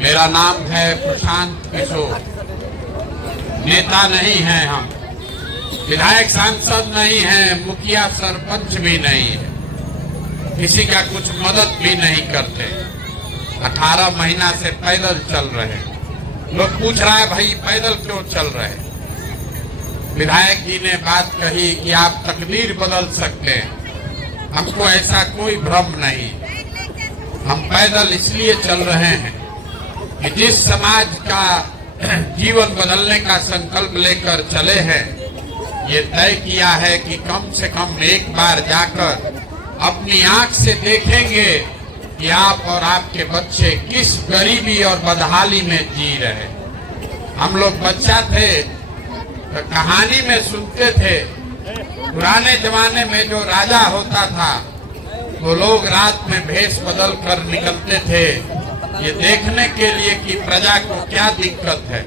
मेरा नाम है प्रशांत किशोर। नेता नहीं हैं हम, विधायक सांसद नहीं हैं, मुखिया सरपंच भी नहीं है, किसी का कुछ मदद भी नहीं करते। 18 महीना से पैदल चल रहे हैं। लोग पूछ रहा है भाई पैदल क्यों चल रहे हैं? विधायक जी ने बात कही कि आप तकदीर बदल सकते हैं। हमको ऐसा कोई भ्रम नहीं। हम पैदल इसलिए चल रहे हैं कि जिस समाज का जीवन बदलने का संकल्प लेकर चले हैं, ये तय किया है कि कम से कम एक बार जाकर अपनी आंख से देखेंगे कि आप और आपके बच्चे किस गरीबी और बदहाली में जी रहे। हम लोग बच्चा थे तो कहानी में सुनते थे, पुराने जमाने में जो राजा होता था वो लोग रात में भेष बदल कर निकलते थे ये देखने के लिए कि प्रजा को क्या दिक्कत है।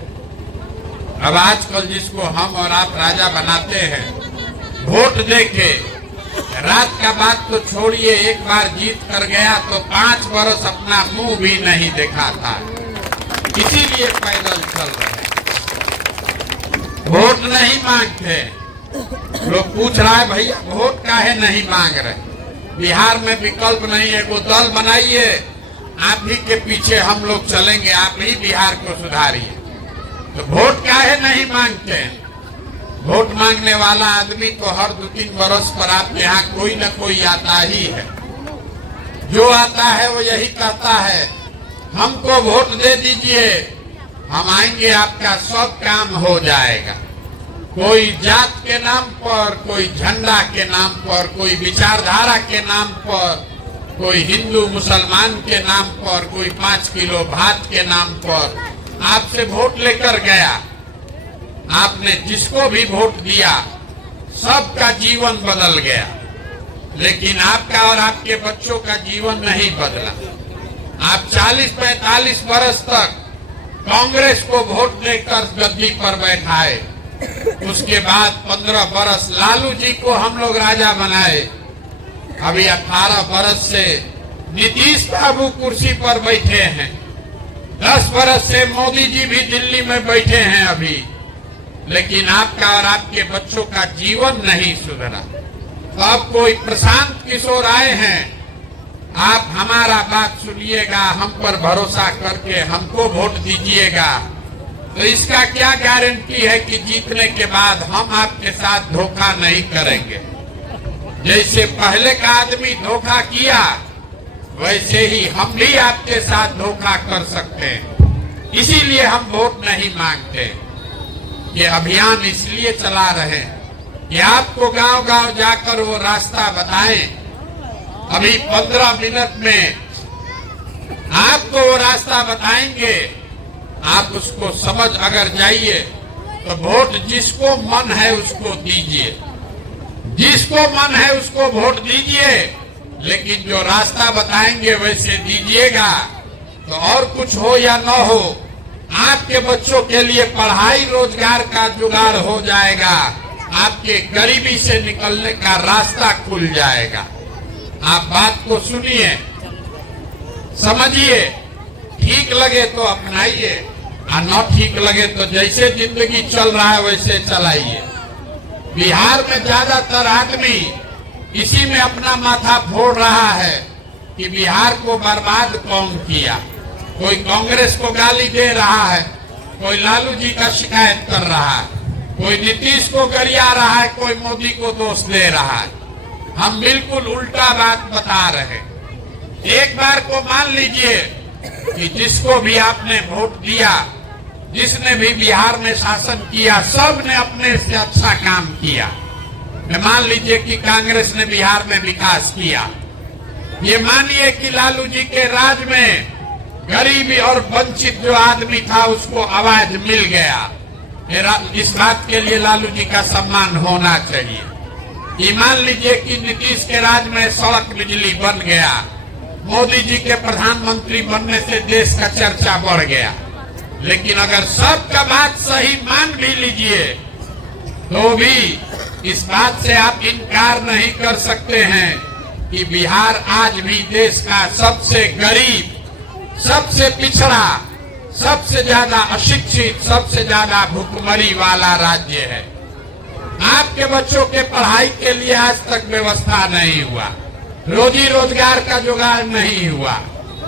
अब आजकल जिसको हम और आप राजा बनाते हैं, वोट देके रात का बात तो छोड़िए, एक बार जीत कर गया तो 5 बरस अपना मुंह भी नहीं दिखाता। इसीलिए पैदल चल रहे हैं, वोट नहीं मांगते। लोग पूछ रहा है भैया वोट काहे नहीं मांग रहे? बिहार में विकल्प नहीं है, वो दल बनाइए, आप ही के पीछे हम लोग चलेंगे, आप ही बिहार को सुधारिए। तो वोट काहे नहीं मांगते? वोट मांगने वाला आदमी तो हर 2-3 बरस पर आपके यहाँ कोई न कोई आता ही है। जो आता है वो यही कहता है हमको वोट दे दीजिए, हम आएंगे, आपका सब काम हो जाएगा। कोई जात के नाम पर, कोई झंडा के नाम पर, कोई विचारधारा के नाम पर, कोई हिंदू मुसलमान के नाम पर, कोई 5 किलो भात के नाम पर आपसे वोट लेकर गया। आपने जिसको भी वोट दिया सबका जीवन बदल गया, लेकिन आपका और आपके बच्चों का जीवन नहीं बदला। आप 40-45 बरस तक कांग्रेस को वोट देकर गद्दी पर बैठाए, उसके बाद 15 बरस लालू जी को हम लोग राजा बनाए। अभी 18 बरस से नीतीश बाबू कुर्सी पर बैठे हैं, 10 बरस से मोदी जी भी दिल्ली में बैठे हैं अभी, लेकिन आपका और आपके बच्चों का जीवन नहीं सुधरा। तो अब कोई प्रशांत किशोर आए हैं, आप हमारा बात सुनिएगा, हम पर भरोसा करके हमको वोट दीजिएगा, तो इसका क्या गारंटी है कि जीतने के बाद हम आपके साथ धोखा नहीं करेंगे? जैसे पहले का आदमी धोखा किया वैसे ही हम भी आपके साथ धोखा कर सकते हैं। इसीलिए हम वोट नहीं मांगते। ये अभियान इसलिए चला रहे कि आपको गांव-गांव जाकर वो रास्ता बताएं। अभी 15 मिनट में आपको वो रास्ता बताएंगे, आप उसको समझ अगर जाइए तो वोट जिसको मन है उसको दीजिए, जिसको मन है उसको वोट दीजिए, लेकिन जो रास्ता बताएंगे वैसे दीजिएगा। तो और कुछ हो या न हो, आपके बच्चों के लिए पढ़ाई रोजगार का जुगाड़ हो जाएगा, आपके गरीबी से निकलने का रास्ता खुल जाएगा। आप बात को सुनिए, समझिए, ठीक लगे तो अपनाइए और न ठीक लगे तो जैसे जिंदगी चल रहा है वैसे चलाइए। बिहार में ज्यादातर आदमी इसी में अपना माथा फोड़ रहा है कि बिहार को बर्बाद कौन किया। कोई कांग्रेस को गाली दे रहा है, कोई लालू जी का शिकायत कर रहा है, कोई नीतीश को गरिया रहा है, कोई मोदी को दोष दे रहा है। हम बिल्कुल उल्टा बात बता रहे। एक बार को मान लीजिए कि जिसको भी आपने वोट दिया, जिसने भी बिहार में शासन किया, सब ने अपने से अच्छा काम किया। मान लीजिए कि कांग्रेस ने बिहार में विकास किया, ये मानिए कि लालू जी के राज में गरीबी और वंचित जो आदमी था उसको आवाज मिल गया। इस बात के लिए लालू जी का सम्मान होना चाहिए। ये मान लीजिए कि नीतीश के राज में सड़क बिजली बन गया, मोदी जी के प्रधानमंत्री बनने से देश का चर्चा बढ़ गया। लेकिन अगर सबका बात सही मान भी लीजिए तो भी इस बात से आप इनकार नहीं कर सकते हैं कि बिहार आज भी देश का सबसे गरीब, सबसे पिछड़ा सबसे ज्यादा अशिक्षित, सबसे ज्यादा भुखमरी वाला राज्य है। आपके बच्चों के पढ़ाई के लिए आज तक व्यवस्था नहीं हुआ, रोजी रोजगार का जुगाड़ नहीं हुआ।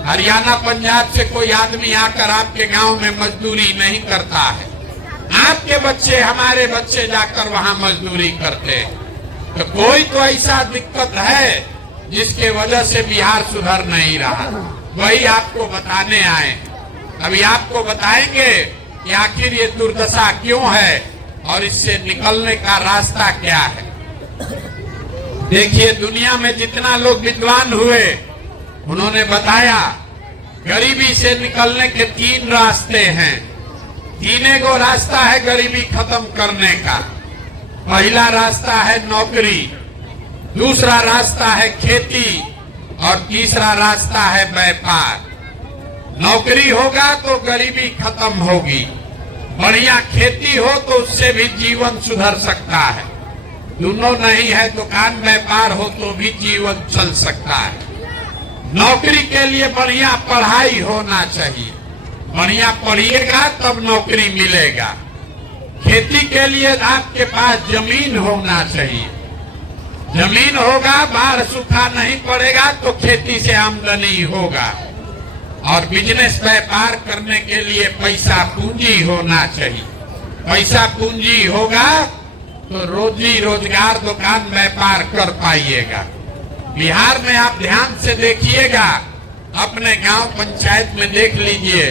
हरियाणा पंजाब से कोई आदमी आकर आपके गांव में मजदूरी नहीं करता है, आपके बच्चे, हमारे बच्चे जाकर वहां मजदूरी करते हैं। तो कोई तो ऐसा दिक्कत है जिसके वजह से बिहार सुधर नहीं रहा, वही आपको बताने आए। अभी आपको बताएंगे कि आखिर ये दुर्दशा क्यों है और इससे निकलने का रास्ता क्या है। देखिए, दुनिया में जितना लोग विद्वान हुए उन्होंने बताया गरीबी से निकलने के 3 रास्ते हैं। तीने को रास्ता है गरीबी खत्म करने का। पहला रास्ता है नौकरी, दूसरा रास्ता है खेती और तीसरा रास्ता है व्यापार। नौकरी होगा तो गरीबी खत्म होगी, बढ़िया खेती हो तो उससे भी जीवन सुधर सकता है, दोनों नहीं है दुकान व्यापार हो तो भी जीवन चल सकता है। नौकरी के लिए बढ़िया पढ़ाई होना चाहिए, बढ़िया पढ़िएगा तब नौकरी मिलेगा। खेती के लिए आपके पास जमीन होना चाहिए, जमीन होगा, बाढ़ सूखा नहीं पड़ेगा तो खेती से आमदनी होगा। और बिजनेस व्यापार करने के लिए पैसा पूंजी होना चाहिए, पैसा पूंजी होगा तो रोजी रोजगार दुकान व्यापार कर पाइएगा। बिहार में आप ध्यान से देखिएगा, अपने गांव पंचायत में देख लीजिए,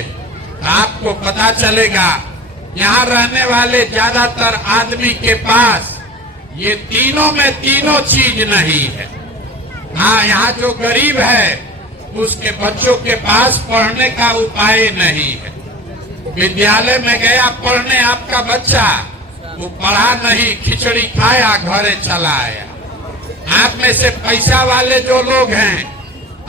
आपको पता चलेगा यहाँ रहने वाले ज्यादातर आदमी के पास ये तीनों में तीनों चीज नहीं है। हाँ, यहाँ जो गरीब है उसके बच्चों के पास पढ़ने का उपाय नहीं है। विद्यालय में गया पढ़ने आपका बच्चा, वो पढ़ा नहीं, खिचड़ी खाया, घरे चला आया। आप में से पैसा वाले जो लोग हैं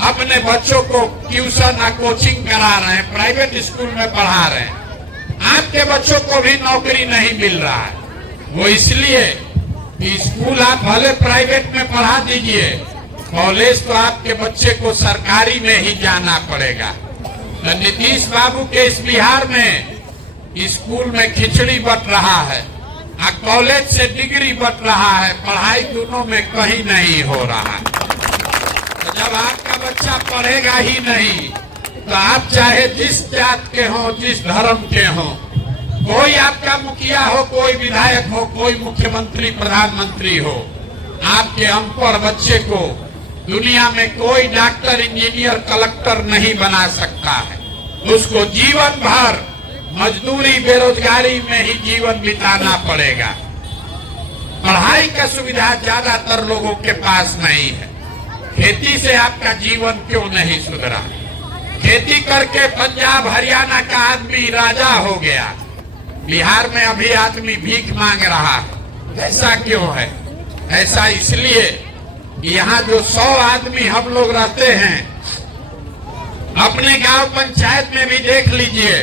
अपने बच्चों को ट्यूशन या कोचिंग करा रहे हैं, प्राइवेट स्कूल में पढ़ा रहे हैं, आपके बच्चों को भी नौकरी नहीं मिल रहा है। वो इसलिए कि स्कूल आप भले प्राइवेट में पढ़ा दीजिए, कॉलेज तो आपके बच्चे को सरकारी में ही जाना पड़ेगा। तो नीतीश बाबू के इस बिहार में स्कूल में खिचड़ी बट रहा है और कॉलेज से डिग्री बट रहा है, पढ़ाई दोनों में कहीं नहीं हो रहा है। तो जब आपका बच्चा पढ़ेगा ही नहीं तो आप चाहे जिस जात के हो, जिस धर्म के हो, कोई आपका मुखिया हो, कोई विधायक हो, कोई मुख्यमंत्री प्रधानमंत्री हो, आपके अनपढ़ बच्चे को दुनिया में कोई डॉक्टर, इंजीनियर, कलेक्टर नहीं बना सकता है। उसको जीवन भर मजदूरी, बेरोजगारी में ही जीवन बिताना पड़ेगा। पढ़ाई का सुविधा ज्यादातर लोगों के पास नहीं है। खेती से आपका जीवन क्यों नहीं सुधरा? खेती करके पंजाब हरियाणा का आदमी राजा हो गया, बिहार में अभी आदमी भीख मांग रहा है। ऐसा क्यों है? ऐसा इसलिए यहाँ जो 100 आदमी हम लोग रहते हैं, अपने गांव पंचायत में भी देख लीजिए,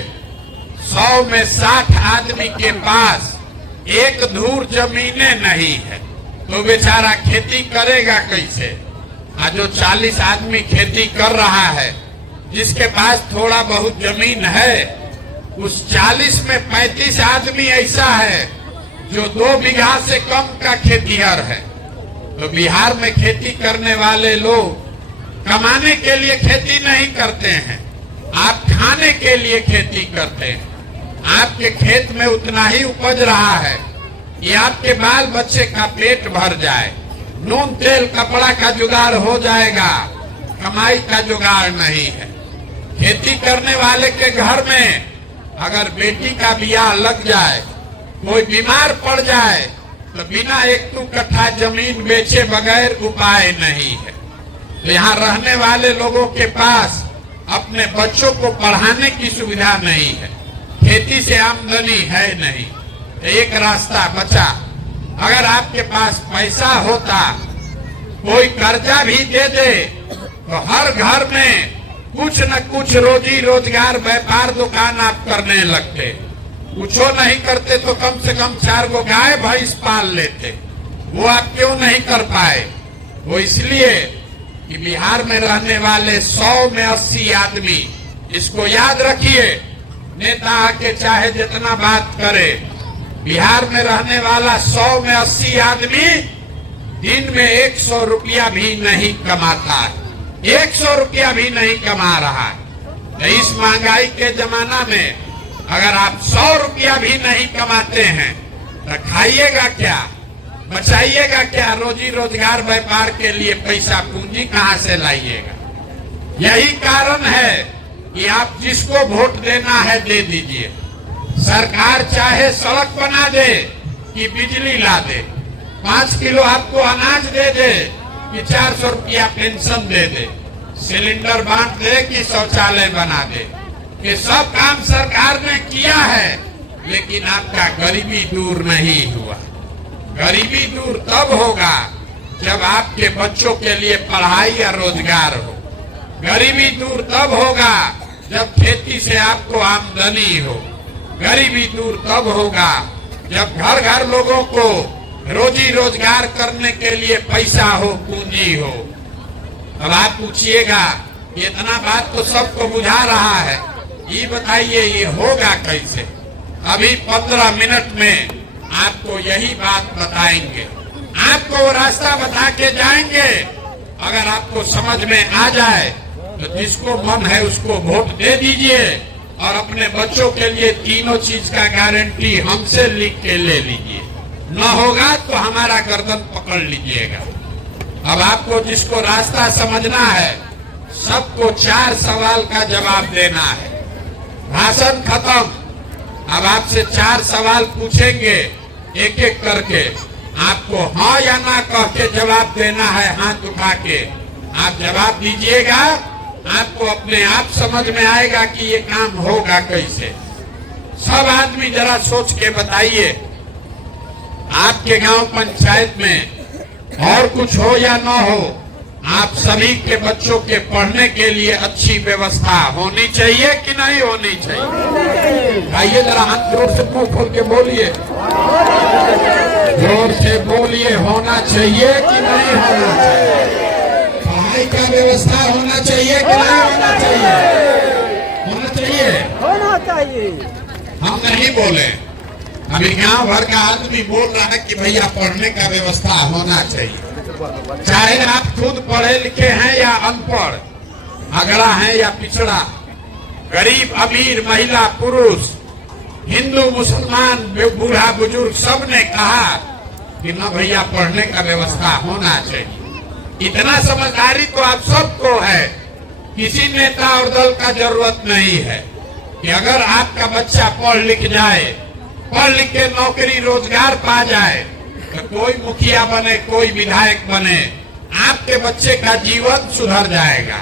100 में 60 आदमी के पास एक धूर जमीनें नहीं है, तो बेचारा खेती करेगा कैसे? आज जो 40 आदमी खेती कर रहा है, जिसके पास थोड़ा बहुत जमीन है, उस 40 में 35 आदमी ऐसा है जो 2 बीघा से कम का खेतीहर है। तो बिहार में खेती करने वाले लोग कमाने के लिए खेती नहीं करते हैं, आप खाने के लिए खेती करते हैं। आपके खेत में उतना ही उपज रहा है कि आपके बाल बच्चे का पेट भर जाए, नून तेल कपड़ा का जुगाड़ हो जाएगा, कमाई का जुगाड़ नहीं है। खेती करने वाले के घर में अगर बेटी का ब्याह लग जाए, कोई बीमार पड़ जाए, तो बिना 1-2 कट्ठा जमीन बेचे बगैर उपाय नहीं है। तो यहाँ रहने वाले लोगों के पास अपने बच्चों को पढ़ाने की सुविधा नहीं है, खेती से आमदनी है नहीं। तो एक रास्ता बचा, अगर आपके पास पैसा होता, कोई कर्जा भी दे दे, तो हर घर में कुछ न कुछ रोजी रोजगार, व्यापार, दुकान आप करने लगते। कुछो नहीं करते तो कम से कम 4 गो गाय भैंस पाल लेते। वो आप क्यों नहीं कर पाए? वो इसलिए कि बिहार में रहने वाले 100 में 80 आदमी, इसको याद रखिए, नेता आके चाहे जितना बात करे, बिहार में रहने वाला 100 में 80 आदमी दिन में 100 रुपया भी नहीं कमाता है, 100 रुपया भी नहीं कमा रहा है। तो इस महंगाई के जमाना में अगर आप 100 रुपया भी नहीं कमाते हैं तो खाइएगा क्या, बचाइएगा क्या, रोजी रोजगार व्यापार के लिए पैसा पूंजी कहाँ से लाइएगा। यही कारण है कि आप जिसको वोट देना है दे दीजिए। सरकार चाहे सड़क बना दे कि बिजली ला दे, 5 किलो आपको अनाज दे दे कि 400 रुपया पेंशन दे दे, सिलेंडर बांट दे कि शौचालय बना दे, ये सब काम सरकार ने किया है, लेकिन आपका गरीबी दूर नहीं हुआ। गरीबी दूर तब होगा जब आपके बच्चों के लिए पढ़ाई या रोजगार हो। गरीबी दूर तब होगा जब खेती से आपको आमदनी हो। गरीबी दूर तब होगा जब घर घर लोगों को रोजी रोजगार करने के लिए पैसा हो, पूंजी हो। अब आप पूछिएगा इतना बात तो सबको बुझा रहा है, ये बताइए ये होगा कैसे। अभी 15 मिनट में आपको यही बात बताएंगे, आपको वो रास्ता बता के जाएंगे। अगर आपको समझ में आ जाए तो जिसको मन है उसको वोट दे दीजिए और अपने बच्चों के लिए तीनों चीज का गारंटी हमसे लिख के ले लीजिए। न होगा तो हमारा गर्दन पकड़ लीजिएगा। अब आपको जिसको रास्ता समझना है सबको 4 सवाल का जवाब देना है। भाषण खत्म, अब आपसे 4 सवाल पूछेंगे एक एक करके, आपको हाँ या ना कह के जवाब देना है, हाथ उठा के आप जवाब दीजिएगा। आपको अपने आप समझ में आएगा कि ये काम होगा कैसे। सब आदमी जरा सोच के बताइए, आपके गांव पंचायत में और कुछ हो या ना हो, आप सभी के बच्चों के पढ़ने के लिए अच्छी व्यवस्था होनी चाहिए कि नहीं होनी चाहिए? आइए जरा हाथ जोर से मुंह खोल के बोलिए, जोर से बोलिए, होना चाहिए कि नहीं होना चाहिए? पढ़ाई का व्यवस्था होना चाहिए कि नहीं होना चाहिए? होना चाहिए, होना चाहिए। हम नहीं बोले, अभी गांव भर का आदमी बोल रहा है कि भैया पढ़ने का व्यवस्था होना चाहिए। चाहे आप खुद पढ़े लिखे हैं या अनपढ़, अगड़ा है या पिछड़ा, गरीब अमीर, महिला पुरुष, हिंदू मुसलमान, बूढ़ा बुजुर्ग, सब ने कहा कि न भैया पढ़ने का व्यवस्था होना चाहिए। इतना समझदारी तो आप सबको है, किसी नेता और दल का जरूरत नहीं है कि अगर आपका बच्चा पढ़ लिख जाए, पढ़ लिख के नौकरी रोजगार पा जाए तो कोई मुखिया बने, कोई विधायक बने, आपके बच्चे का जीवन सुधर जाएगा।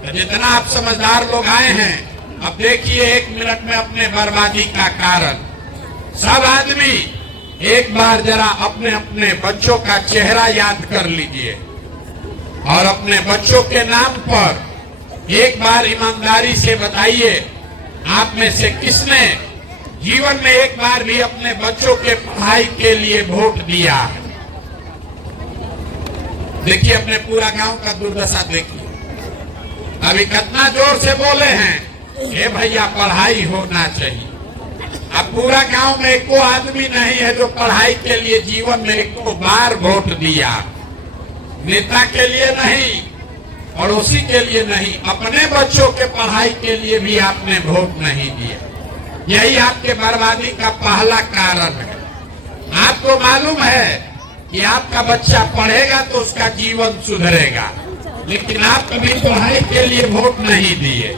तो जितना आप समझदार लोग आए हैं, अब देखिए 1 मिनट में अपने बर्बादी का कारण। सब आदमी एक बार जरा अपने अपने बच्चों का चेहरा याद कर लीजिए और अपने बच्चों के नाम पर एक बार ईमानदारी से बताइए, आप में से किसने जीवन में एक बार भी अपने बच्चों के पढ़ाई के लिए वोट दिया है? देखिए अपने पूरा गांव का दुर्दशा देखिए। अभी कितना जोर से बोले हैं ये भैया पढ़ाई होना चाहिए। अब पूरा गांव में एको आदमी नहीं है जो पढ़ाई के लिए जीवन में एको बार वोट दिया। नेता के लिए नहीं, पड़ोसी के लिए नहीं, अपने बच्चों के पढ़ाई के लिए भी आपने वोट नहीं दिया। यही आपके बर्बादी का पहला कारण है। आपको मालूम है कि आपका बच्चा पढ़ेगा तो उसका जीवन सुधरेगा, लेकिन आप कभी पढ़ाई के लिए वोट नहीं दिए।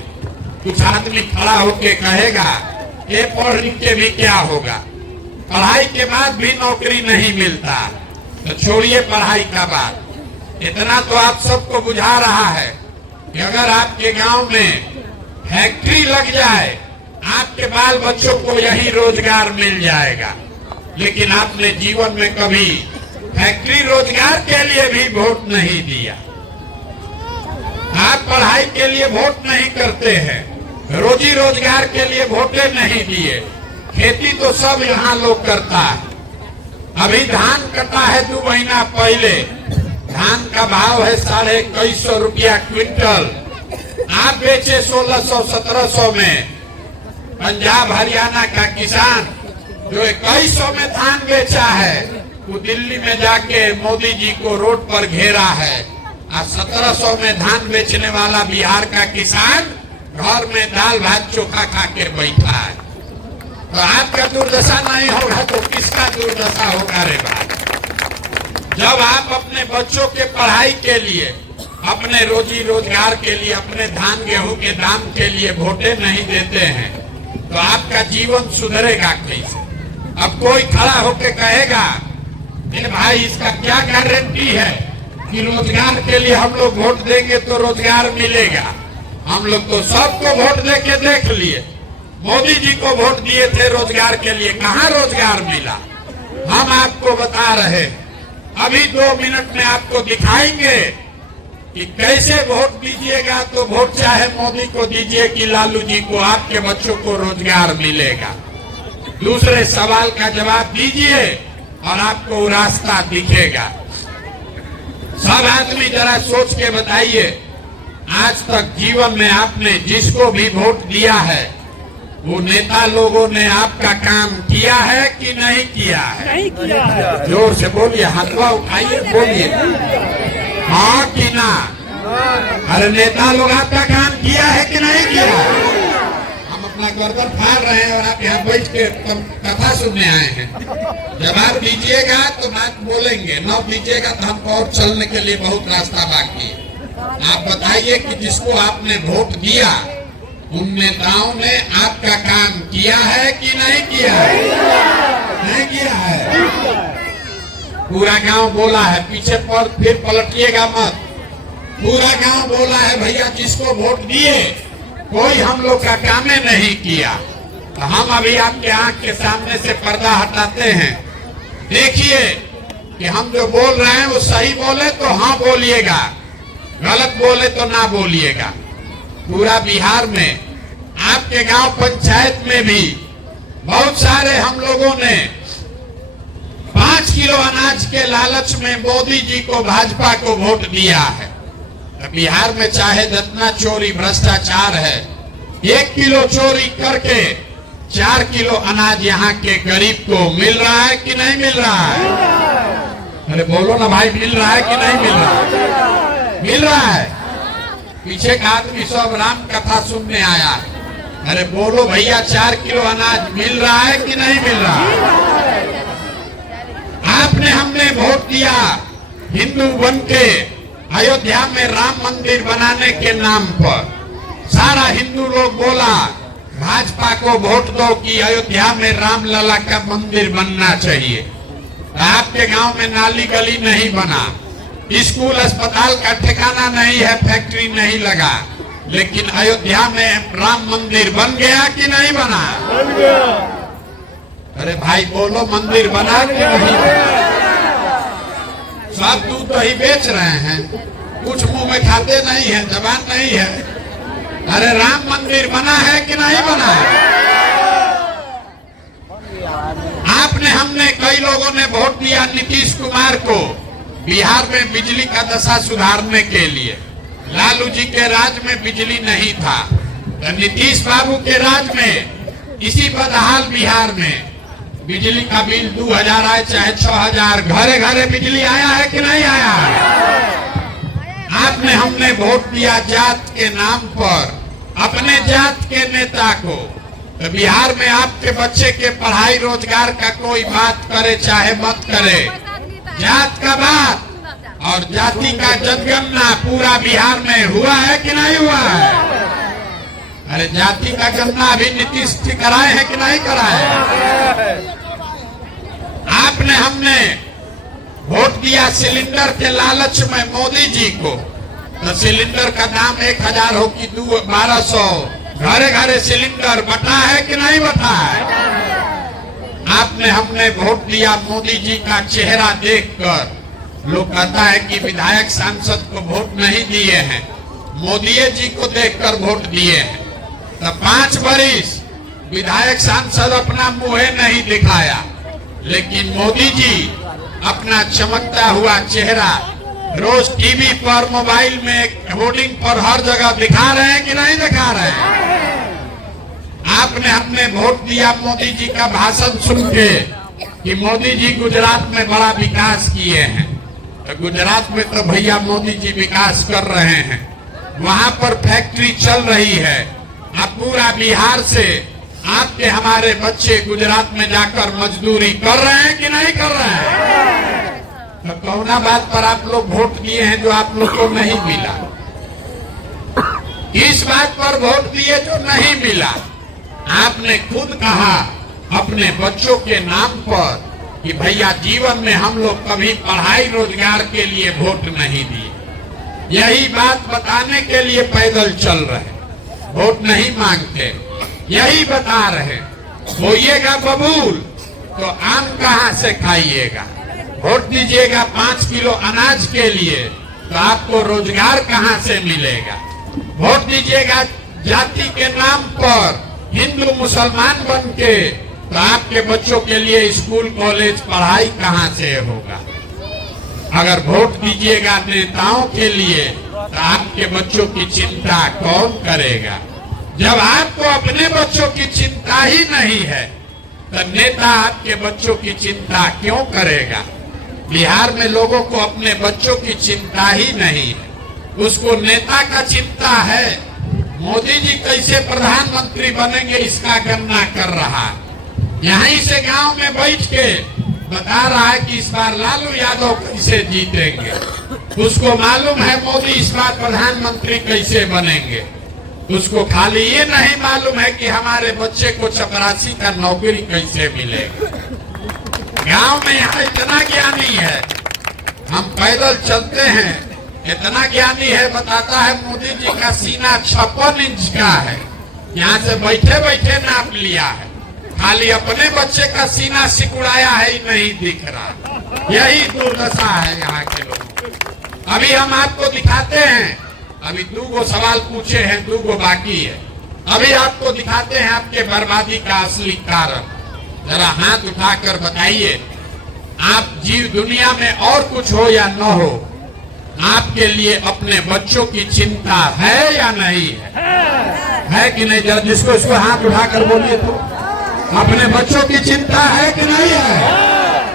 कुछ आदमी खड़ा होके कहेगा ये पढ़ लिख के भी क्या होगा, पढ़ाई के बाद भी नौकरी नहीं मिलता। तो छोड़िए पढ़ाई का बात, इतना तो आप सबको बुझा रहा है कि अगर आपके गांव में फैक्ट्री लग जाए, आपके बाल बच्चों को यही रोजगार मिल जाएगा। लेकिन आपने जीवन में कभी फैक्ट्री रोजगार के लिए भी वोट नहीं दिया। आप पढ़ाई के लिए वोट नहीं करते हैं, रोजी रोजगार के लिए वोटे नहीं दिए। खेती तो सब यहाँ लोग करता है। अभी धान कटा है 2 महीना पहले, धान का भाव है 2150 रुपया क्विंटल। आप बेचे 1600-1700 में, पंजाब हरियाणा का किसान जो 2100 में धान बेचा है, वो दिल्ली में जाके मोदी जी को रोड पर घेरा है। और 1700 में धान बेचने वाला बिहार का किसान घर में दाल भात चोखा खा के बैठा है। तो आपका दुर्दशा नहीं होगा तो किसका दुर्दशा होगा रे भाई? जब आप अपने बच्चों के पढ़ाई के लिए, अपने रोजी रोजगार के लिए, अपने धान गेहूं के दाम के लिए वोटें नहीं देते हैं, तो आपका जीवन सुधरेगा कैसे? अब कोई खड़ा होके कहेगा कि भाई इसका क्या गारंटी है कि रोजगार के लिए हम लोग वोट देंगे तो रोजगार मिलेगा? हम लोग तो सबको वोट देके देख लिए। मोदी जी को वोट दिए थे रोजगार के लिए, कहाँ रोजगार मिला? हम आपको बता रहे, अभी 2 मिनट में आपको दिखाएंगे कि कैसे वोट दीजिएगा। तो वोट चाहे मोदी को दीजिए कि लालू जी को, आपके बच्चों को रोजगार मिलेगा। दूसरे सवाल का जवाब दीजिए और आपको रास्ता दिखेगा। सब आदमी जरा सोच के बताइए, आज तक जीवन में आपने जिसको भी वोट दिया है, वो नेता लोगों ने आपका काम किया है कि नहीं किया है? नहीं किया। जोर से बोलिए, हाथवा उठाइए, बोलिए हाँ कि ना। अरे नेता लोग आपका काम किया है कि नहीं किया? हम अपना गर्दन फाड़ रहे हैं और आप यहाँ बैठ के कथा सुनने आए हैं। जवाब दीजिएगा तो बात बोलेंगे, न दीजिएगा तो हमको और चलने के लिए बहुत रास्ता बाकी है। आप बताइए कि जिसको आपने वोट दिया, उन नेताओं ने आपका काम किया है कि नहीं किया है? नहीं किया है। पूरा गांव बोला है, पीछे पर फिर पलटिएगा मत। पूरा गांव बोला है भैया जिसको वोट दिए कोई हम लोग का काम नहीं किया। तो हम अभी आपके आंख के सामने से पर्दा हटाते हैं। देखिए कि हम जो बोल रहे हैं वो सही बोले तो हाँ बोलिएगा, गलत बोले तो ना बोलिएगा। पूरा बिहार में आपके गांव पंचायत में भी बहुत सारे हम लोगों ने 5 किलो अनाज के लालच में मोदी जी को, भाजपा को वोट दिया है। तो बिहार में चाहे जितना चोरी भ्रष्टाचार है, 1 किलो चोरी करके 4 किलो अनाज यहाँ के गरीब को मिल रहा है कि नहीं मिल रहा है? अरे बोलो ना भाई, मिल रहा है कि नहीं मिल रहा है? मिल रहा है। पीछे का आदमी सब राम कथा सुनने आया है। अरे बोलो भैया, 4 किलो अनाज मिल रहा है कि नहीं मिल रहा है? आपने हमने वोट दिया हिंदू बन के अयोध्या में राम मंदिर बनाने के नाम पर। सारा हिंदू लोग बोला भाजपा को वोट दो कि अयोध्या में राम लला का मंदिर बनना चाहिए। आपके गांव में नाली गली नहीं बना, स्कूल अस्पताल का ठिकाना नहीं है, फैक्ट्री नहीं लगा, लेकिन अयोध्या में राम मंदिर बन गया कि नहीं बना? बन गया। अरे भाई बोलो, मंदिर बना कि नहीं? सब दूध दही बेच रहे हैं, कुछ मुंह में खाते नहीं है, जबान नहीं है। अरे राम मंदिर बना है कि नहीं बना है? आपने हमने कई लोगों ने वोट दिया नीतीश कुमार को बिहार में बिजली का दशा सुधारने के लिए। लालू जी के राज में बिजली नहीं था, तो नीतीश बाबू के राज में इसी बदहाल बिहार में बिजली का बिल 2000 आए चाहे 6000, घरे घरे बिजली आया है कि नहीं आया? आपने हमने वोट दिया जात के नाम पर अपने जात के नेता को। तो बिहार में आपके बच्चे के पढ़ाई रोजगार का कोई बात करे चाहे मत करे, जात का बात और जाति का जनगणना पूरा बिहार में हुआ है कि नहीं हुआ है? अरे जाति का गणना अभी नीतीश जी कराए हैं कि नहीं कराए? आपने हमने वोट दिया सिलेंडर के लालच में मोदी जी को। तो सिलेंडर का दाम 1000 हो कि 1200, घरे घरे सिलेंडर बटा है कि नहीं बटा है? आपने हमने वोट दिया मोदी जी का चेहरा देखकर। लोग कहता है कि विधायक सांसद को वोट नहीं दिए हैं, मोदी जी को देखकर वोट दिए हैं। तो 5 बरिस विधायक सांसद अपना मुंह नहीं दिखाया, लेकिन मोदी जी अपना चमकता हुआ चेहरा रोज टीवी पर, मोबाइल में, होर्डिंग पर हर जगह दिखा रहे हैं कि नहीं दिखा रहे हैं? आपने हमने वोट दिया मोदी जी का भाषण सुन के कि मोदी जी गुजरात में बड़ा विकास किए हैं। तो गुजरात में तो भैया मोदी जी विकास कर रहे हैं, वहां पर फैक्ट्री चल रही है। अब पूरा बिहार से आपके हमारे बच्चे गुजरात में जाकर मजदूरी कर रहे हैं कि नहीं कर रहे हैं? तो कौना बात पर आप लोग वोट दिए हैं जो आप लोग को नहीं मिला? इस बात पर वोट दिए जो नहीं मिला। आपने खुद कहा अपने बच्चों के नाम पर कि भैया जीवन में हम लोग कभी पढ़ाई रोजगार के लिए वोट नहीं दिए। यही बात बताने के लिए पैदल चल रहे, वोट नहीं मांगते, यही बता रहे। होइएगा बबूल तो आम कहां से खाइएगा? वोट दीजिएगा 5 किलो अनाज के लिए तो आपको रोजगार कहां से मिलेगा? वोट दीजिएगा जाति के नाम पर हिंदू मुसलमान बन के तो आपके बच्चों के लिए स्कूल कॉलेज पढ़ाई कहां से होगा? अगर वोट दीजिएगा नेताओं के लिए तो आपके बच्चों की चिंता कौन करेगा? जब आपको अपने बच्चों की चिंता ही नहीं है तो नेता आपके बच्चों की चिंता क्यों करेगा? बिहार में लोगों को अपने बच्चों की चिंता ही नहीं है, उसको नेता का चिंता है। मोदी जी कैसे प्रधानमंत्री बनेंगे इसका गणना कर रहा है। यहीं से गांव में बैठ के बता रहा है कि इस बार लालू यादव कैसे जीतेंगे। उसको मालूम है मोदी इस बार प्रधानमंत्री कैसे बनेंगे। उसको खाली ये नहीं मालूम है कि हमारे बच्चे को चपरासी का नौकरी कैसे मिलेगा। गांव में यहाँ इतना ज्ञानी है, हम पैदल चलते हैं, इतना ज्ञानी है, बताता है मोदी जी का सीना 56 इंच का है, यहाँ से बैठे बैठे नाप लिया है। खाली अपने बच्चे का सीना सिकुड़ाया है ही नहीं दिख रहा। यही दुर्दशा है यहाँ के लोगों। अभी हम आपको दिखाते हैं, अभी 2 सवाल पूछे हैं, 2 बाकी है। अभी आपको दिखाते हैं आपके बर्बादी का असली कारण। जरा हाथ उठाकर बताइए, आप जीव दुनिया में और कुछ हो या न हो, आपके लिए अपने बच्चों की चिंता है या नहीं है कि नहीं? जरा जिसको इसको हाथ उठाकर बोलिए तो, अपने बच्चों की चिंता है कि नहीं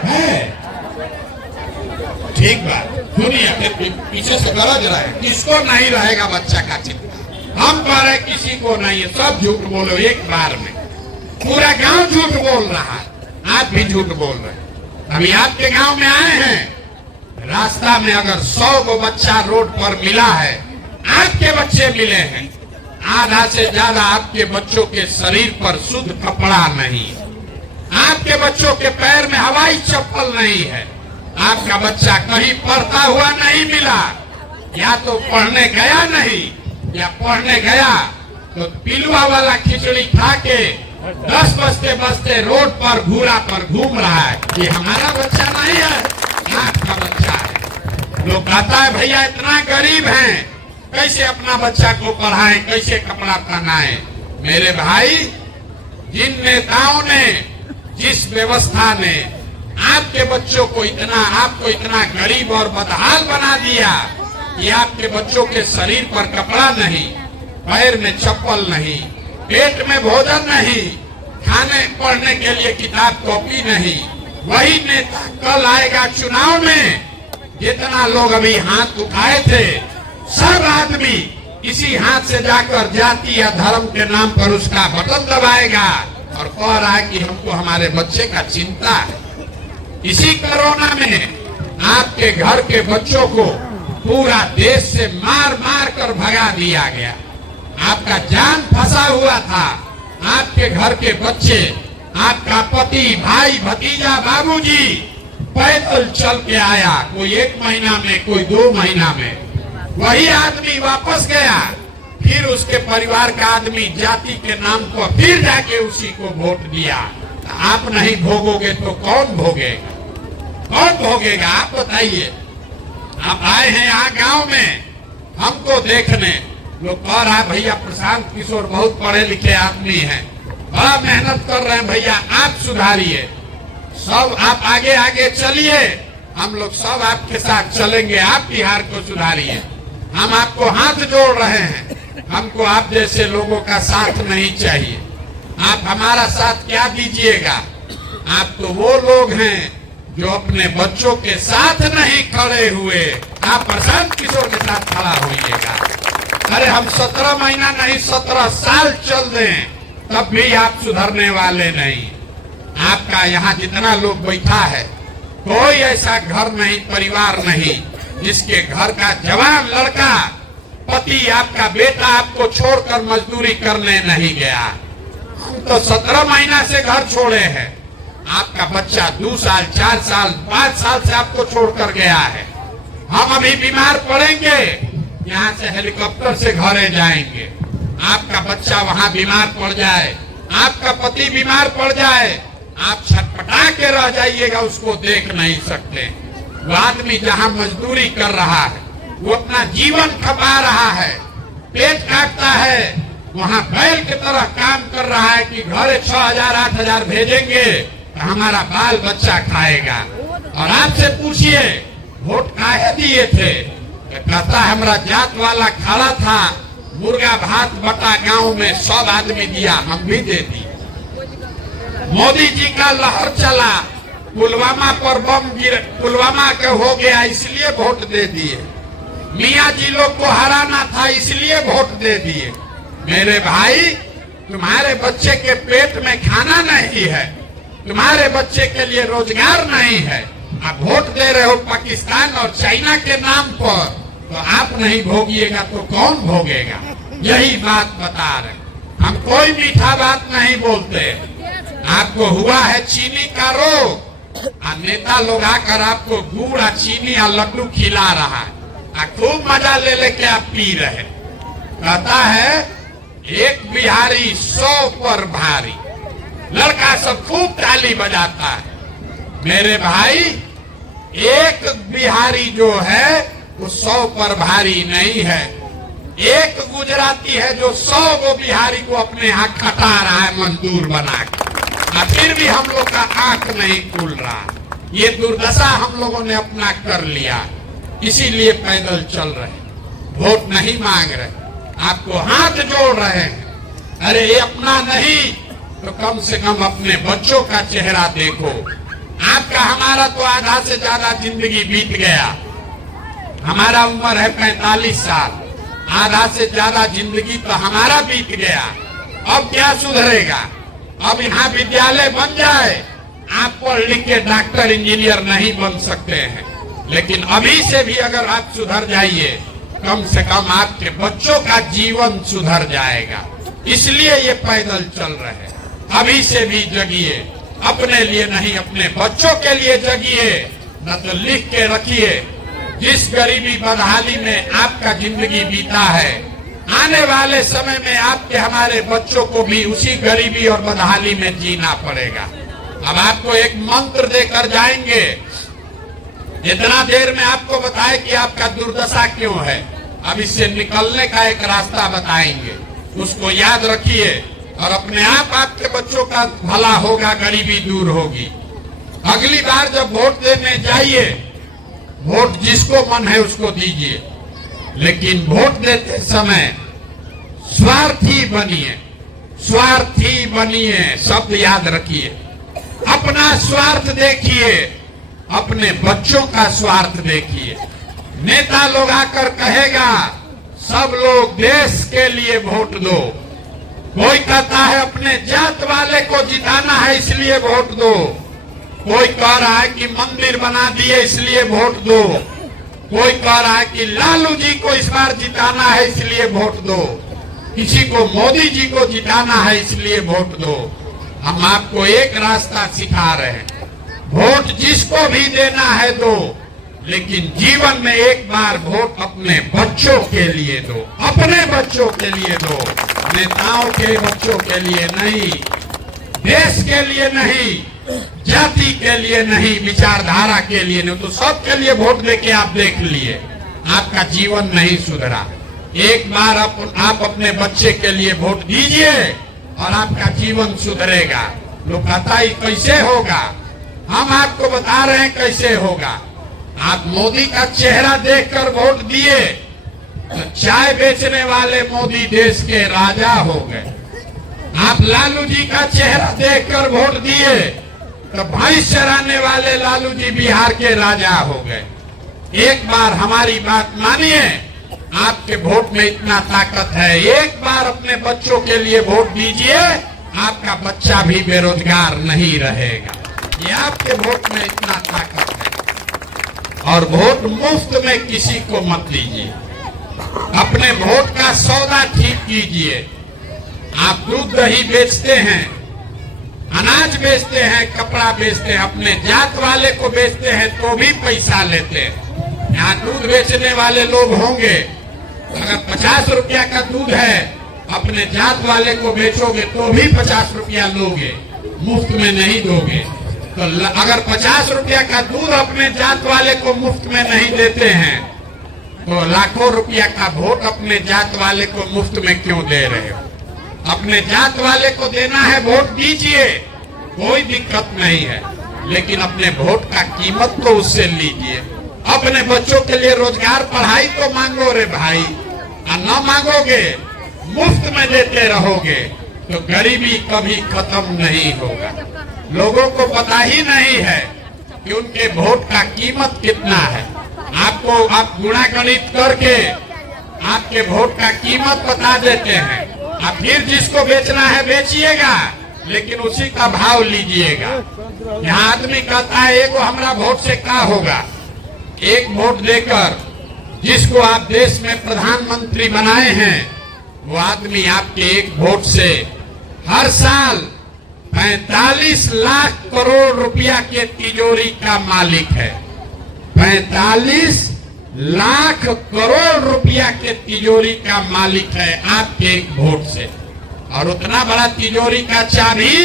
है? ठीक बात सुनिए, फिर पीछे से गरज रहा है, किसको नहीं रहेगा बच्चा का चिंता? हम कह रहे किसी को नहीं है, सब झूठ बोलो एक बार में। पूरा गांव झूठ बोल रहा है, आप भी झूठ बोल रहे हैं। अभी आपके गांव में आए हैं, रास्ता में अगर 100 बच्चा रोड पर मिला है, आपके बच्चे मिले हैं, आधा से ज्यादा आपके बच्चों के शरीर पर शुद्ध कपड़ा नहीं, आपके बच्चों के पैर में हवाई चप्पल नहीं है, आपका बच्चा कहीं पढ़ता हुआ नहीं मिला, या तो पढ़ने गया नहीं या पढ़ने गया तो पिलुआ वाला खिचड़ी खा के 10 बजते बजते रोड पर घूरा पर घूम रहा है। ये हमारा बच्चा नहीं है, आपका बच्चा है। लोग कहता है भैया इतना गरीब हैं, कैसे अपना बच्चा को पढ़ाएं, कैसे कपड़ा पहनाएं? मेरे भाई, जिन नेताओं ने, जिस व्यवस्था ने आपके बच्चों को आपको इतना गरीब और बदहाल बना दिया कि आपके बच्चों के शरीर पर कपड़ा नहीं, पैर में चप्पल नहीं, पेट में भोजन नहीं, खाने पढ़ने के लिए किताब कॉपी नहीं, वही नेता कल आएगा चुनाव में। जितना लोग अभी हाथ उठाए थे, सब आदमी इसी हाथ से जाकर जाति या धर्म के नाम पर उसका बटन दबाएगा और कह रहा है कि हमको हमारे बच्चे का चिंता है। इसी कोरोना में आपके घर के बच्चों को पूरा देश से मार मार कर भगा दिया गया। आपका जान फंसा हुआ था, आपके घर के बच्चे, आपका पति, भाई, भतीजा, बाबूजी पैदल चल के आया, कोई 1 महीना में, कोई 2 महीना में। वही आदमी वापस गया, फिर उसके परिवार का आदमी जाति के नाम पर फिर जाके उसी को वोट दिया। आप नहीं भोगोगे तो कौन भोगेगा? कौन भोगेगा आप बताइए। आप आए हैं यहाँ गांव में हमको देखने, लोग कह रहा है भैया प्रशांत किशोर बहुत पढ़े लिखे आदमी हैं, बड़ा मेहनत कर रहे हैं, भैया आप सुधारिए, सब आप आगे आगे चलिए, हम लोग सब आपके साथ चलेंगे, आप बिहार को सुधारिए। हम आपको हाथ जोड़ रहे हैं, हमको आप जैसे लोगों का साथ नहीं चाहिए। आप हमारा साथ क्या दीजिएगा? आप तो वो लोग हैं जो अपने बच्चों के साथ नहीं खड़े हुए। आप प्रशांत किशोर के साथ खड़ा होइएगा। अरे हम 17 महीना नहीं 17 साल चल दें तब भी आप सुधरने वाले नहीं। आपका यहाँ जितना लोग बैठा है, कोई ऐसा घर नहीं, परिवार नहीं जिसके घर का जवान लड़का, पति, आपका बेटा आपको छोड़कर मजदूरी करने नहीं गया। हम तो 17 महीना से घर छोड़े हैं। आपका बच्चा 2 साल, 4 साल, 5 साल से आपको छोड़कर गया है। हम अभी बीमार पड़ेंगे, यहाँ से हेलीकॉप्टर से घरे जाएंगे। आपका बच्चा वहां बीमार पड़ जाए, आपका पति बीमार पड़ जाए, आप छटपटा के रह जाइएगा, उसको देख नहीं सकते। वो आदमी जहां मजदूरी कर रहा है, वो अपना जीवन खपा रहा है, पेट काटता है, वहां बैल की तरह काम कर रहा है कि घरे 6,000 8,000 भेजेंगे तो हमारा बाल बच्चा खाएगा। और आपसे पूछिए वोट काहे दिए थे? कहता हमारा जात वाला खड़ा था, मुर्गा भात बटा गांव में सब आदमी दिया, हम भी दे दी। मोदी जी का लहर चला, पुलवामा पर बम गिर, पुलवामा के हो गया इसलिए वोट दे दिए। मियाँ जी लोग को हराना था इसलिए वोट दे दिए। मेरे भाई, तुम्हारे बच्चे के पेट में खाना नहीं है, तुम्हारे बच्चे के लिए रोजगार नहीं है, आप वोट दे रहे हो पाकिस्तान और चाइना के नाम पर, तो आप नहीं भोगिएगा तो कौन भोगेगा? यही बात बता रहे। हम कोई मीठा बात नहीं बोलते। आपको हुआ है चीनी का रोग, और नेता लोग आकर आपको गुड़ और चीनी और लड्डू खिला रहा है, खूब मजा ले लेके आप पी रहे। कहता है एक बिहारी 100 पर भारी, लड़का सब खूब ताली बजाता है। मेरे भाई, एक बिहारी जो है वो 100 पर भारी नहीं है। एक गुजराती है जो 100 गो बिहारी को अपने यहाँ खटा रहा है मजदूर बना के, और फिर भी हम लोग का आंख नहीं खुल रहा। ये दुर्दशा हम लोगों ने अपना कर लिया, इसीलिए पैदल चल रहे, वोट नहीं मांग रहे, आपको हाथ जोड़ रहे हैं। अरे ये अपना नहीं तो कम से कम अपने बच्चों का चेहरा देखो। आपका हमारा तो आधा से ज्यादा जिंदगी बीत गया। हमारा उम्र है 45 साल, आधा से ज्यादा जिंदगी तो हमारा बीत गया। अब क्या सुधरेगा? अब यहाँ विद्यालय बन जाए, आप पढ़ लिख के डॉक्टर इंजीनियर नहीं बन सकते हैं, लेकिन अभी से भी अगर आप सुधर जाइए, कम से कम आपके बच्चों का जीवन सुधर जाएगा। इसलिए ये पैदल चल रहे हैं। अभी से भी जगिए, अपने लिए नहीं अपने बच्चों के लिए जगिए। न तो लिख के रखिए, जिस गरीबी बदहाली में आपका जिंदगी बीता है, आने वाले समय में आपके हमारे बच्चों को भी उसी गरीबी और बदहाली में जीना पड़ेगा। अब आपको एक मंत्र देकर जाएंगे, इतना देर में आपको बताए कि आपका दुर्दशा क्यों है। अब इससे निकलने का एक रास्ता बताएंगे, उसको याद रखिए और अपने आप आपके बच्चों का भला होगा, गरीबी दूर होगी। अगली बार जब वोट देने जाइए, वोट जिसको मन है उसको दीजिए, लेकिन वोट देते समय स्वार्थी बनिए, स्वार्थी बनिए, शब्द याद रखिए। अपना स्वार्थ देखिए, अपने बच्चों का स्वार्थ देखिए। नेता लोग आकर कहेगा सब लोग देश के लिए वोट दो, कोई कहता है अपने जात वाले को जिताना है इसलिए वोट दो, कोई कह रहा है कि मंदिर बना दिए इसलिए वोट दो, कोई कह रहा है कि लालू जी को इस बार जिताना है इसलिए वोट दो, किसी को मोदी जी को जिताना है इसलिए वोट दो। हम आपको एक रास्ता सिखा रहे हैं, वोट जिसको भी देना है दो, लेकिन जीवन में एक बार वोट अपने बच्चों के लिए दो, अपने बच्चों के लिए दो, नेताओं के बच्चों के लिए नहीं, देश के लिए नहीं, जाति के लिए नहीं, विचारधारा के लिए नहीं। तो सबके लिए वोट देके आप देख लिए, आपका जीवन नहीं सुधरा। एक बार आप अपने बच्चे के लिए वोट दीजिए और आपका जीवन सुधरेगा। लोग कहता है कैसे होगा, हम आपको बता रहे हैं कैसे होगा। आप मोदी का चेहरा देखकर वोट दिए तो चाय बेचने वाले मोदी देश के राजा हो गए, आप लालू जी का चेहरा देखकर वोट दिए तो भैंस चराने वाले लालू जी बिहार के राजा हो गए। एक बार हमारी बात मानिए, आपके वोट में इतना ताकत है। एक बार अपने बच्चों के लिए वोट दीजिए, आपका बच्चा भी बेरोजगार नहीं रहेगा। ये आपके वोट में इतना ताकत है। और वोट मुफ्त में किसी को मत दीजिए। अपने वोट का सौदा ठीक कीजिए। आप दूध दही बेचते हैं, अनाज बेचते हैं, कपड़ा बेचते हैं, अपने जात वाले को बेचते हैं तो भी पैसा लेते हैं। यहाँ दूध बेचने वाले लोग होंगे, अगर 50 रुपया का दूध है अपने जात वाले को बेचोगे तो भी 50 रुपया लोगे, मुफ्त में नहीं दोगे। तो अगर 50 रुपया का दूध अपने जात वाले को मुफ्त में नहीं देते हैं तो लाखों रुपया का वोट अपने जात वाले को मुफ्त में क्यों दे रहे हो? अपने जात वाले को देना है, वोट दीजिए, कोई दिक्कत नहीं है, लेकिन अपने वोट का कीमत तो उससे लीजिए। अपने बच्चों के लिए रोजगार, पढ़ाई तो मांगो रे भाई, और न मांगोगे मुफ्त में देते रहोगे तो गरीबी कभी खत्म नहीं होगा। लोगों को पता ही नहीं है कि उनके वोट का कीमत कितना है। आपको आप गुणा गणित करके आपके वोट का कीमत बता देते हैं। आप फिर जिसको बेचना है बेचिएगा, लेकिन उसी का भाव लीजिएगा। यहाँ आदमी कहता है एगो हमारा वोट से क्या होगा। एक वोट देकर जिसको आप देश में प्रधानमंत्री बनाए हैं, वो आदमी आपके एक वोट से हर साल 45 लाख करोड़ रुपया के तिजोरी का मालिक है। 45 लाख करोड़ रुपया के तिजोरी का मालिक है आपके एक वोट से। और उतना बड़ा तिजोरी का चाबी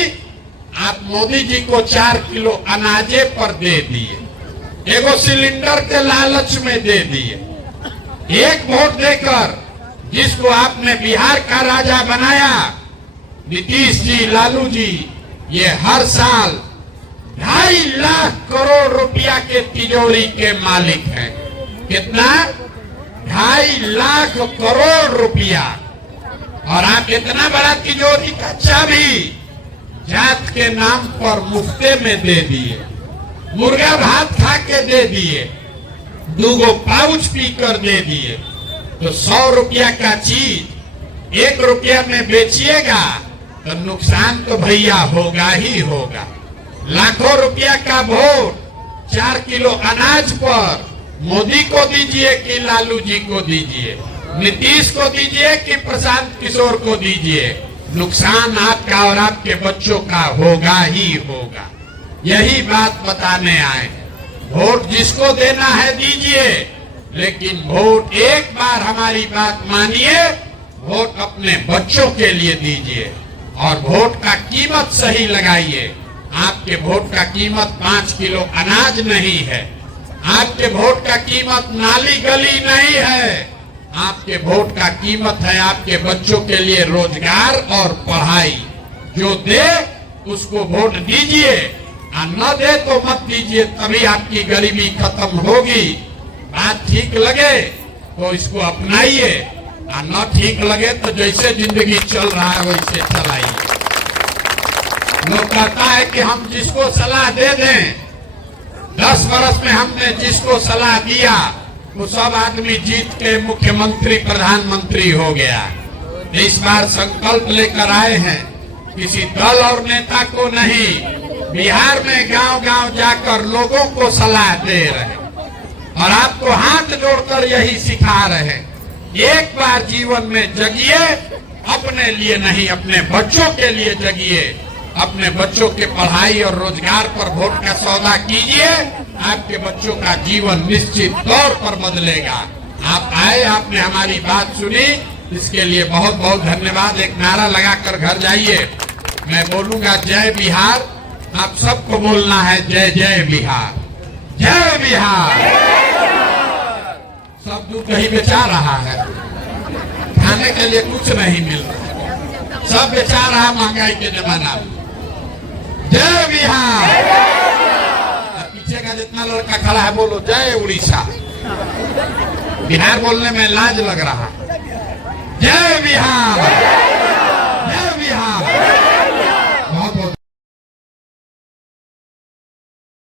आप मोदी जी को 4 किलो अनाजे पर दे दिए, एगो सिलेंडर के लालच में दे दिए। एक वोट देकर जिसको आपने बिहार का राजा बनाया, नीतीश जी, लालू जी, ये हर साल 2.5 लाख करोड़ रुपया के तिजोरी के मालिक हैं। कितना? 2.5 लाख करोड़ रुपया। और आप इतना बड़ा तिजोरी का चाबी जात के नाम पर मुफ्ते में दे दिए, मुर्गा भात खा के दे दिए, 2 पाउच पीकर दे दिए। तो 100 रुपया का चीज 1 रुपया में बेचिएगा तो नुकसान तो भैया होगा ही होगा। लाखों रुपया का वोट 4 किलो अनाज पर मोदी को दीजिए कि लालू जी को दीजिए, नीतीश को दीजिए कि प्रशांत किशोर को दीजिए, नुकसान आपका और आपके बच्चों का होगा ही होगा। यही बात बताने आए। वोट जिसको देना है दीजिए, लेकिन वोट एक बार हमारी बात मानिए, वोट अपने बच्चों के लिए दीजिए और वोट का कीमत सही लगाइए। आपके वोट का कीमत 5 किलो अनाज नहीं है, आपके वोट का कीमत नाली गली नहीं है, आपके वोट का कीमत है आपके बच्चों के लिए रोजगार और पढ़ाई। जो दे उसको वोट दीजिए, और न दे तो मत दीजिए, तभी आपकी गरीबी खत्म होगी। बात ठीक लगे तो इसको अपनाइए, और न ठीक लगे तो जैसे जिंदगी चल रहा है वैसे चलाइए। लोग कहता है कि हम जिसको सलाह दे दें, 10 वर्ष में हमने जिसको सलाह दिया वो सब आदमी जीत के मुख्यमंत्री प्रधानमंत्री हो गया। इस बार संकल्प लेकर आए हैं, किसी दल और नेता को नहीं, बिहार में गांव गांव जाकर लोगों को सलाह दे रहे हैं और आपको हाथ जोड़कर यही सिखा रहे हैं। एक बार जीवन में जगिए, अपने लिए नहीं अपने बच्चों के लिए जगिए। अपने बच्चों के पढ़ाई और रोजगार पर वोट का सौदा कीजिए, आपके बच्चों का जीवन निश्चित तौर पर बदलेगा। आप आए, आपने हमारी बात सुनी, इसके लिए बहुत बहुत धन्यवाद। एक नारा लगाकर घर जाइए। मैं बोलूंगा जय बिहार, आप सबको बोलना है जय जय बिहार, जय बिहार। सब दूध दही बेचा रहा है, खाने के लिए कुछ नहीं मिल रहा, सब बेचा रहा महंगाई के जमाना में। जय बिहार। पीछे का जितना लड़का खड़ा है बोलो जय उड़ीसा। बिहार बोलने में लाज लग रहा है। जय बिहार।